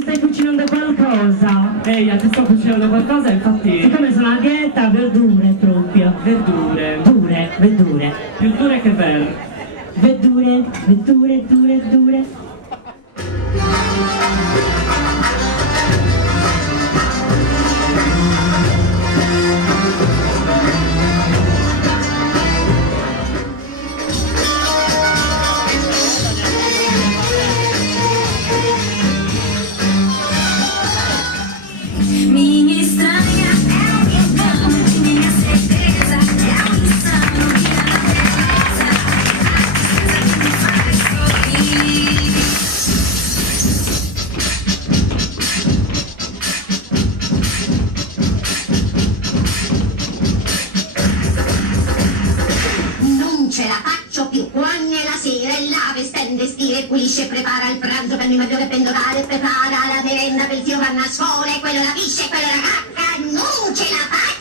mi stai cucinando qualcosa? Ehi, ti sto cucinando qualcosa, infatti... Siccome sono a dieta, verdure proprio. Verdure. Dure, verdure. Più dure che ver. Verdure, verdure, dure, dure. Minha estranha é o engano de minha certeza, é o insano que na beleza, a tristeza que me faz sorrir. Non ce la faccio più, quando è la sera e lave, stende, stile, pulisce, prepara il pranzo per il maggiore pendolare, prepara la merenda per il zio vanno a scuola e quello la pisce e quello la cacca, non ce la faccio!